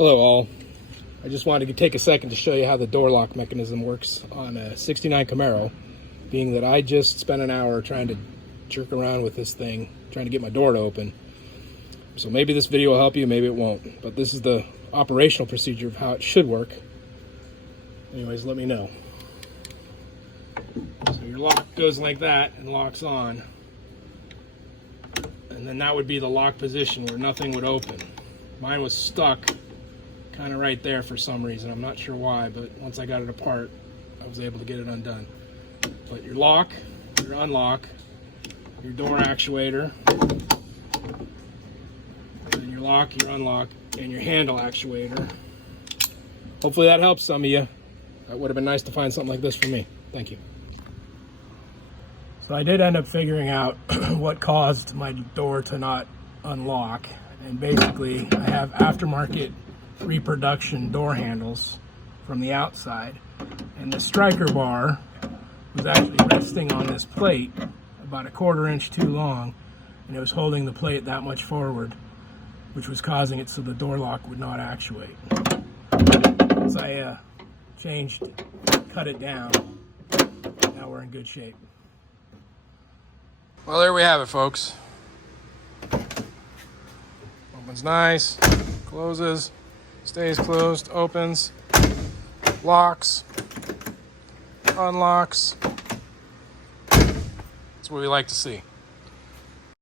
Hello all. I just wanted to take a second to show you how the door lock mechanism works on a 69 Camaro, being that I just spent an hour trying to jerk around with this thing, trying to get my door to open. So maybe this video will help you, maybe it won't, but this is the operational procedure of how it should work. Anyways, let me know. So your lock goes like that and locks on, and then that would be the lock position where nothing would open. Mine was stuck kind of right there for some reason. I'm not sure why, but once I got it apart, I was able to get it undone. But your lock, your unlock, your door actuator, and your lock, your unlock, and your handle actuator. Hopefully that helps some of you. That would have been nice to find something like this for me. Thank you. So I did end up figuring out what caused my door to not unlock. And basically, I have aftermarket reproduction door handles from the outside, and the striker bar was actually resting on this plate about a 1/4 inch too long, and it was holding the plate that much forward, which was causing it so the door lock would not actuate. As I cut it down, now we're in good shape. Well, there we have it, folks. Opens nice, closes, stays closed, opens, locks, unlocks. That's what we like to see.